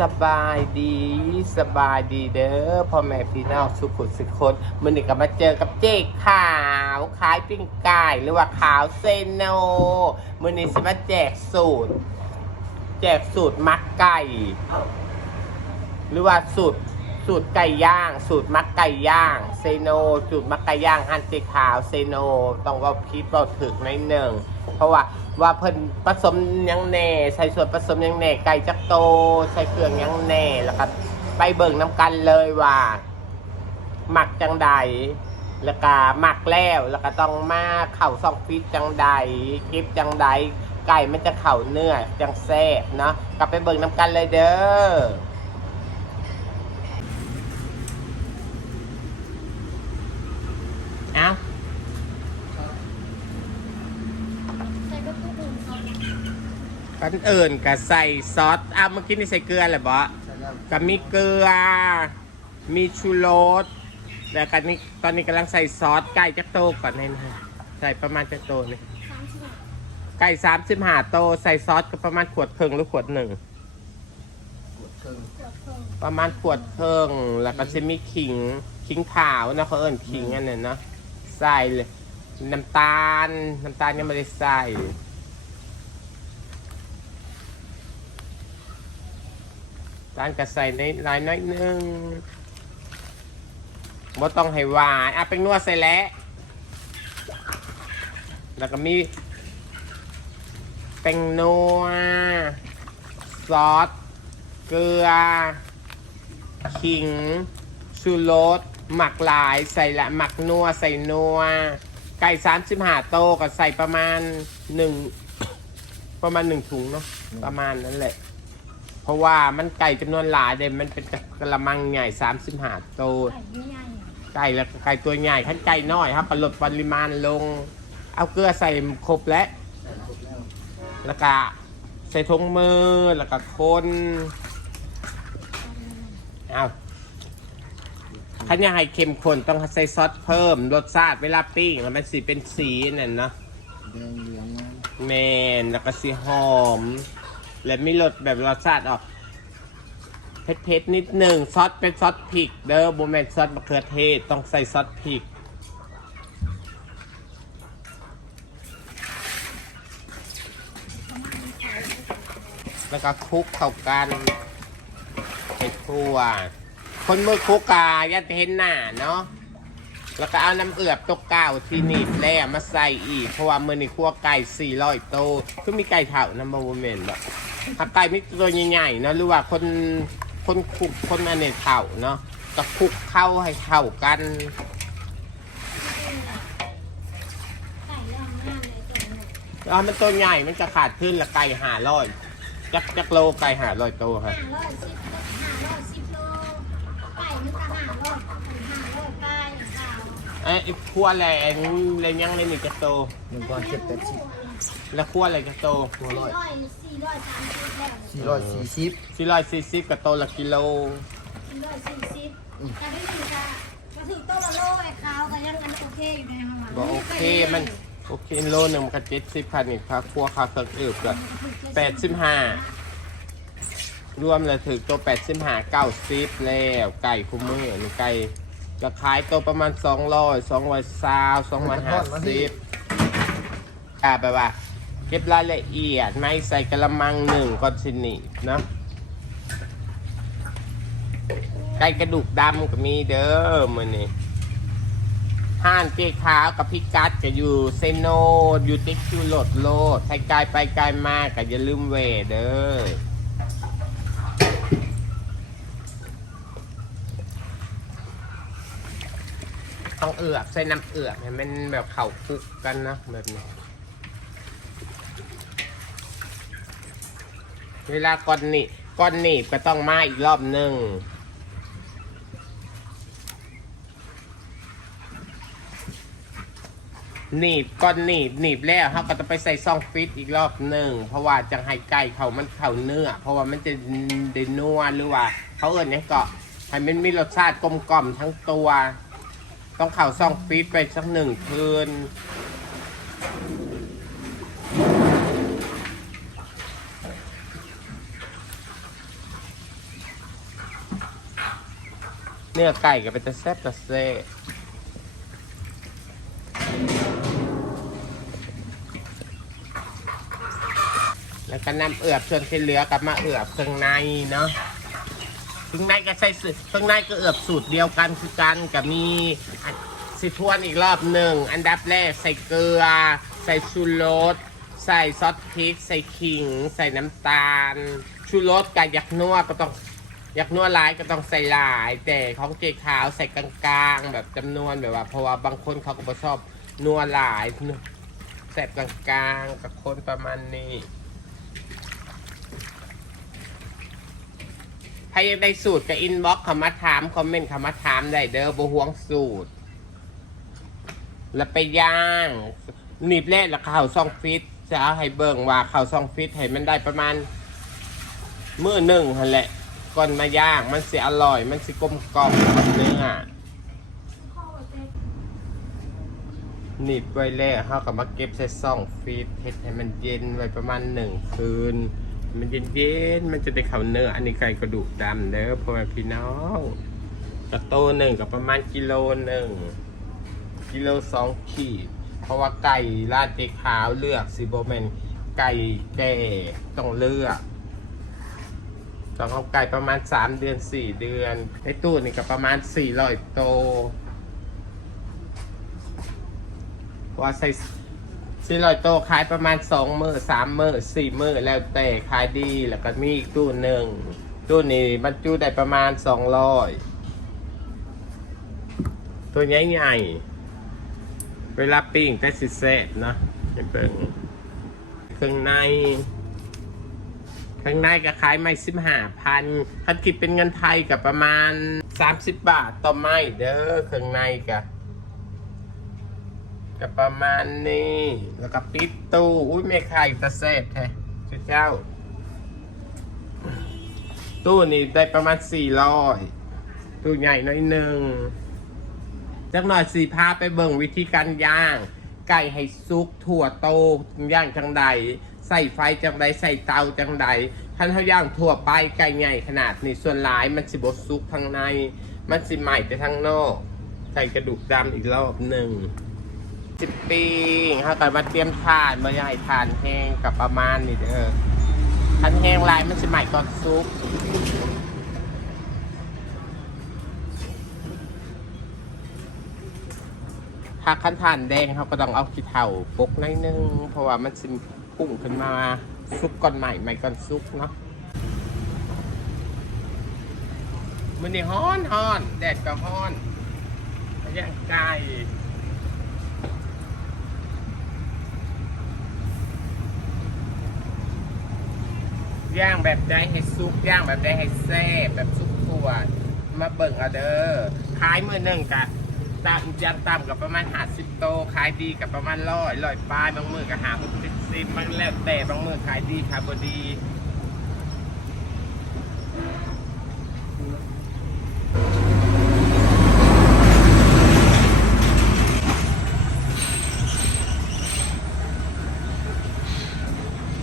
สบายดีสบายดีเด้อพ่อแม่พี่น้องสุขุสุขคนมื่อนี้ก็มาเจอกับเจ๊ขาวขายปิ้งไก่หรือว่าขาวเซโนมือนี้สิมาแจกสูตร แจกสูตรมักไก่ หรือว่าสูตร สูตรไก่ย่าง สูตรมักไก่ย่าง เซโน สูตรมักไก่ย่างฮันเจขาวเซโน ต้องว่าพิดเราถึกในหนึ่ง เพราะว่าว่าเพิ่นผสมยังแหน่ใส่ส่วนผสมยังแหน่ไก่จักโตใส่เครื่องยังแหน่แล้วก็ไปเบิ่งน้ำกันเลยว่าหมักจังใดแล้วก็หมักแล้วแล้วก็ต้องมาเข่าซองฟิตจังใดเก็บจังใดไก่มันจะเข่าเนื้อจังแซ่บเนาะกลับไปเบิ่งน้ำกันเลยเด้อ เอา ใส่กระปุกอุ่นเขา ก่อนอื่นก็ใส่ซอสอ้าวเมื่อกี้นี่ใส่เกลือเหรอบอก็มีเกลือ มีชูรสแล้วก็นี่ตอนนี้กำลังใส่ซอสไก่จักโตก่อนนี่นะใส่ประมาณจักโตนี่สามสิบไก่สามสิบห้าโตใส่ซอสก็ประมาณขวดครึ่งหรือขวดหนึ่งขวดเครื่องประมาณขวดครึ่งแล้วก็จะมีขิงขิงขาวนะเขาเอิ้นขิงอันนั้นเนาะใส่เลยน้ำตาล น้ำตาลยังไม่ได้ใส่ น้าลก็ใส่ในลายน้อยนึงบ่ต้องให้หวานอะเป็นนัวใส่แล้วแล้วก็มีแป้งนัวซอส เกลือ ขิง ชูรส หมักหลาย ใส่ละหมักนัว ใส่นัว ไก่สามสิบห้าโตก็ใส่ประมาณหนึ่ง ประมาณหนึ่งถุงเนาะ ประมาณนั้นแหละ เพราะว่ามันไก่จำนวนหลายเดยมันเป็นกระมังใหญ่สามสิบห้าโตไก่ไม่ใหญ่ไก่แล้วก็ไก่ตัวใหญ่ขั้นไก่น้อยครับก็ลดปริมาณลง เอาเกลือใส่ครบแล้วแล้วก็ใส่ถุงมือแล้วก็คนเอาขันอยากให้เข้มข้นต้องใส่ซอสเพิ่มรสชาติเวลาปิ้งแล้วมันสีเป็นสีนั่นเนาะแดงเหลืองนะแมนแล้วก็สีหอม และมีรสแบบรสชาติออกเผ็ดๆนิดหนึ่งซอสเป็นซอสพริก เด้อโบแมนซอสมะเขือเทศต้องใส่ซอสพริกแล้วก็คลุกเข้ากันให้ทั่ว คนมือคลุกกายันเห็นหน้าเนาะแล้วก็เอาน้ำเอือบตกเก้าที่นี่แล้วมาใส่อีกเพราะว่ามือนี่คั่วไก่400โตคือมีไก่เถ่านะมาโมเมนแบบ ถ้าไก่มีตัวใหญ่ๆเนาะหรือว่าคนคนคุกคนอันนี้เถ่าเนาะก็คลุกเข้าให้เท่ากันไก่ย่างหน้าเลยตัวหนึ่งแล้วมันตัวใหญ่มันจะขาดขึ้นละไก่หาร้อยจักจักโลไก่หาร้อยโตฮะห้าร้อยสิบห้าร้อยสิบโลไก่นี่ก็ห้าร้อยห้าร้อยไก่ขาวไอ้ยคั่วอะไรไอ้อะไรยังเลยนี่จะโตหนึ่งก้อนเจ็ดแปดสิบ แล้วคั่วอะไรจะโตสี่ร้อยสี่ร้อยสามสิบแล้วสี่ร้อยสี่สิบสี่ร้อยสี่สิบกับโตละกิโลสี่ร้อยสี่สิบแต่ไม่ถึงค่ะมาถึงต้นละโลไอ้ขาวก็ยังอันโอเคอยู่ในห้องบอกโอเคมันโอเคโลหนึ่งมันก็เจ็ดสิบพันอีกครับคั่วข้าวเครื่องอื่นก็แปดสิบห้ารวมเลยถึงตัวแปดสิบห้าเก้าสิบแล้วไก่คุ้มมือนี่ไก่จะขายตัวประมาณสองร้อยสองร้อยซาวสองร้อยห้าสิบอ่าแบบว่า เก็บรายละเอียดไม่ใส่กระมังหนึ่งก่อนสินีนะไก่กระดูกดำก็มีเด้อมือนี่ห้านเจ๊ขาวกับพี่กัดก็อยู่เซโนอยู่ติ๊กคิวโหลดโลดใครไกลไปไกลมาก็อย่าลืมเวเด้อต้องเอือกใส่น้ำเอือกให้มันแบบเข่าคุกกันนะแบบนี้ เวลาก้อนหนีบก้อนหนีบก็ต้องมาอีกรอบหนึ่งหนีบก้อนหนีบหนีบแล้วเขาก็จะไปใส่ซองฟิตอีกรอบหนึ่งเพราะว่าจังให้ไก่เขามันเข่าเนื้อ เพราะว่ามันจะดนัวหรือว่า เขาเอิญเนี่ยก็ให้มันมีรสชาติกลมกล่อมทั้งตัว ต้องเข่าซองฟิตไปสักหนึ่งคืน เนื้อไก่ก็เป็นตะแซ่บตะเซ่บแล้วก็นำเอือบส่วนที่เหลือกลับมาเอือบเครื่องในเนาะเครื่องในก็ใส่เครื่องในก็เอือบสูตรเดียวกันคือกันกับมีสิทวนอีกรอบหนึ่งอันดับแรกใส่เกลือ ใส่ชูรสใส่ซอสพริก ใส่ขิง ใส่น้ำตาล ชูรสกับยักนัวก็ต้อง อยากนวหลายก็ต้องใส่ลาย แต่ของเจ๊ขาวใส่กลางๆ แบบจำนวนแบบว่า เพราะว่าบางคนเขาก็ไม่ชอบนวหลายแสบกลางๆกับคนประมาณนี้ใครอยากได้สูตรกับอินบ็อกซ์เขมาถามคอมเมนต์เขมาถามได้เด้อบ่ห่วงสูตร แล้วไปย่างหนีบแรกแล้วเข้าซองฟิตจะเอาให้เบิ่งว่าเข้าซองฟิตให้มันได้ประมาณมื้อหนึ่งหันแหละ ก่อนมาย่าง มันสิอร่อย มันสิกลมกล่อมกับเนื้อหนีบไว้แล้วเขาก็มาเก็บใส่ซ่องฟีดเฮ็ดให้มันเย็นไว้ประมาณหนึ่งคืน มันเย็นเย็นมันจะได้เข้าเนื้ออันนี้ไก่กระดูกดำเด้อพ่อแม่พี่น้องกระโตหนึ่งกับประมาณกิโลหนึ่งกิโลสองขีด เพราะว่าไก่ราดเจ๊ขาวเลือกสิโบแมนไก่แก่ต้องเลือก ต้องเอาไก่ประมาณ 3 เดือน 4 เดือนในตู้นี่ก็ประมาณ400โตว่าใส่400โตขายประมาณ2มือ3มือ4มือแล้วแต่ขายดีแล้วก็มีอีกตู้หนึ่งตู้นี้บรรจุได้ประมาณ200ตัวใหญ่ๆเวลาปิ้งแต่สิเซตนะเบิ่งเครื่องใน ข้างในก็ขายไม่สิบห้าพันคันคิดเป็นเงินไทยกับประมาณ 30 บาทต่อไม้เด้อข้างในก็ก็ประมาณนี้ แล้วก็ปิดตู้อุ้ยไม่ขายตะเซฟแท้เจ้า ตู้นี้ได้ประมาณ400ตู้ใหญ่น้อยหนึ่งจักหน่อยสีพาไปเบิ่งวิธีการย่าง ไก่ให้ซุกถั่วโตย่างจังใด ใส่ไฟจังใดใส่เตาจังใดท่านเขาย่างทั่วไปไก่ใหญ่ขนาดนี้ส่วนหลายมันสิบดซุกทางใน มันสิใหม่แต่ทางนอก ใส่กระดูกดำอีกรอบหนึ่งสิบปีเขาแต่มาเตรียมทานมาใหญ่ทานแห้งกับประมาณนี้เด้อทานแห้งหลายมันสิใหม่ก่อนซุปถ้าขั้นทานแดงเขาก็ต้องเอาขี้เถ้าปกนิดนึง เพราะว่ามันสิ พุ่งขึ้นมาซุกก่อนใหม่ใหม่ก่อนซุกเนาะมันนี่ฮ้อนฮ้อนแดดก็ฮ้อนย่างไก่ย่างแบบได้ให้ซุกย่างแบบได้ให้แซ่บแบบซุกตัวมาเบิ่งเอาเด้อขายมือหนึ่งกะ ตามยันตามกับประมาณหาสิบโตขายดีกับประมาณร้อยร้อยปลายบางมือก็หาหกสิบสิบบางแล้วแต่บางมือขายดีขายบดี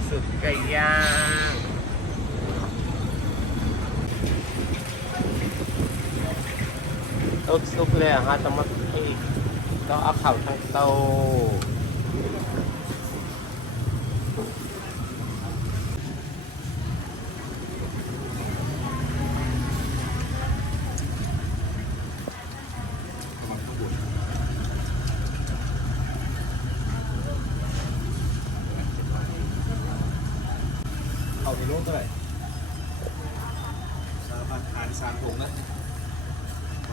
สุดไก่ย่าง ต้มซุปเลยฮะต้องมาที่ต้องเอาเข่าทั้งโตเอาไปลงเท่าไหร่ สามพันขายสามถุงนะ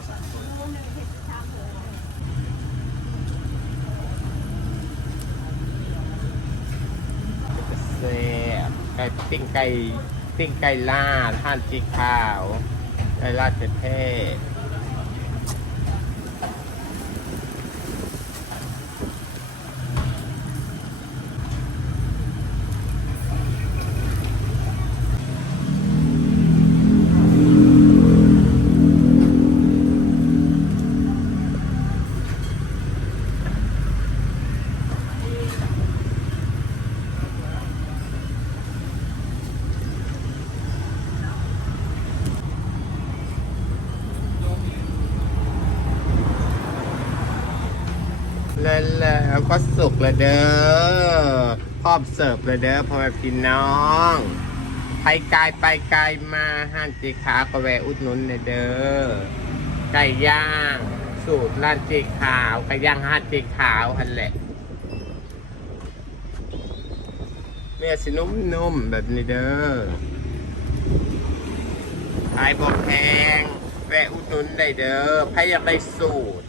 สามถุง เสียบไก่ ปิ้งไก่ปิ้งไก่ลาดท่านจีขาวไก่ลาดเทศ เแล้วแล้วก็สุกเลยเด้อพร้อมเสิร์ฟเลยเด้อพ่อแม่พี่น้องไปไกลไปไกลมาห้านจีขาก็แวะอุดหนุนเลยเด้อไก่ย่าง สูตรร้านจีขาวไก่ย่างห้านจีขาวหันแหละเนื้อสินุ่มๆแบบนี้เด้อขายบอกแพงแวะอุดหนุนได้เด้อใครอยากได้สูตร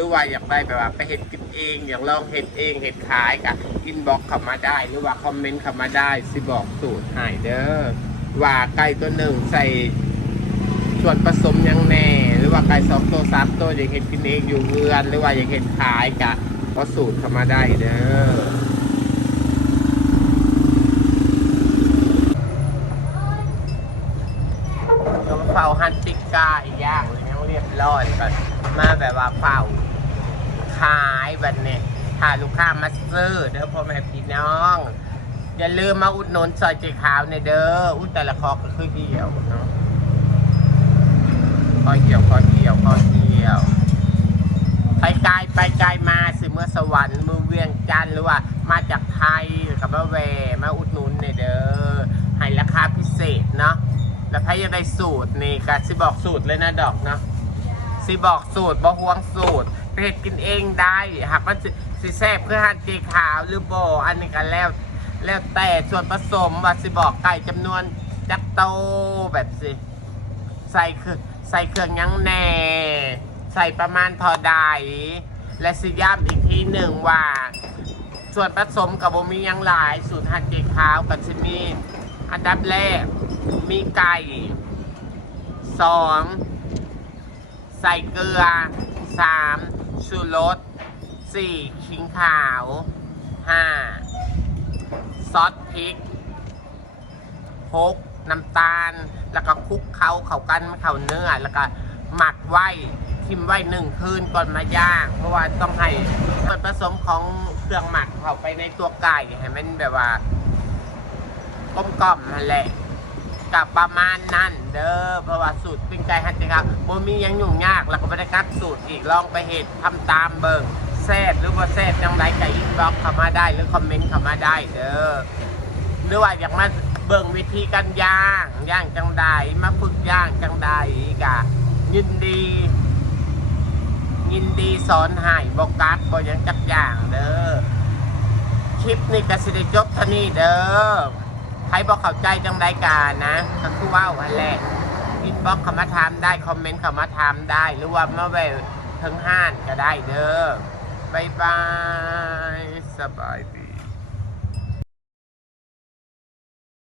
รือว่าอยากได้แบบว่าไปเห็ดกินเอง อยากลองเห็ดเองเห็ดขายกับอินบ็อกเข้ามาได้ หรือว่าคอมเมนต์เข้ามาได้สิบอกสูตรให้เด้อว่าไก่ตัวหนึ่งใส่ส่วนผสมยังแน่ หรือว่าไก่สองตัวสามตัวอยากเห็ดกินเองอยู่เรือน หรือว่าอยากเห็ดขายกับก็สูตรเข้ามาได้เด้อเฝ้าฮันติกาอีกอย่างเลยยังเรียบร้อยก่อนมาแบบว่าเฝ้า ขายแบบนี้ถ้าลูกค้ามาซื้อเด้อพ่อแม่พี่น้อง อย่าลืมมาอุดหนุนซอยเจ๊ขาวในเด้ออุ้แต่ละคอก็คือเดียวเนาะคอเหี่ยวคอเหี่ยวคอเหี่ยวไปไกลไปไกลมาสิเมื่อสวรรค์มือเวียงจันทร์หรือว่ามาจากไทยกับมาแวมาอุดหนุนในเด้อให้ราคาพิเศษเนาะแล้วพายยังได้สูตรนี่ก็สิบอกสูตรเลยนะดอกเนาะสิบอกสูตรบ่ห่วงสูตร เฮ็ดกินเองได้หากว่าสิสิแซ่บคือหันเจขาวหรือโบอันนี้ก็แล้ว แล้วแต่ส่วนผสมว่าสิบอกไก่จำนวนจักโตแบบสิ ใส่คือใส่เครื่องยังแหน่ใส่ประมาณทอใดและสิย้ำอีกทีหนึ่งว่า ส่วนผสมกับบมียังหลายสูตรหันเจขาวกับสิมีอันดับแรกมีไก่สองใส่เกลือ 3. ชูรส 4. ขิงขาว 5. ซอสพริก 6. น้ำตาล แล้วก็คลุกเคล้าเข้ากันเขาเนื้อ แล้วก็หมักไว้ทิมไว้หนึ่งคืนก่อนมาย่าง เพราะว่าต้องให้ส่วนผสมของเครื่องหมักเข้าไปในตัวไก่ให้มันแบบว่ากลมกล่อมนั่นแหละ กับประมาณนั้นเด้อเพราะว่าสูตรปิ้งไก่ฮันติครับบ่มียังยุ่งยากแล้วก็ไม่ได้กักสูตรอีกลองไปเห็ดทำตามเบิ่งแซ่บหรือว่าแซ่บจังไรก็อินบ็อกเข้ามาได้ หรือคอมเมนต์เข้ามาได้เด้อหรือว่าอยากมาเบิ่งวิธีการย่างย่างจังใดมาฝึกย่างจังใดกะยินดี ยินดีสอนให้บอกกัดบอกยังจักอย่างเด้อคลิปนี้ก็สิได้จบท่านี้เด้อ ใครบอกเข้าใจจังไดการนะก็คือว่าวันแรกอินบ็อกเข้ามาถามได้คอมเมนต์เข้ามาถามได้หรือว่ามาแวะทั้งห้านก็ได้เด้อบายบายสบายดี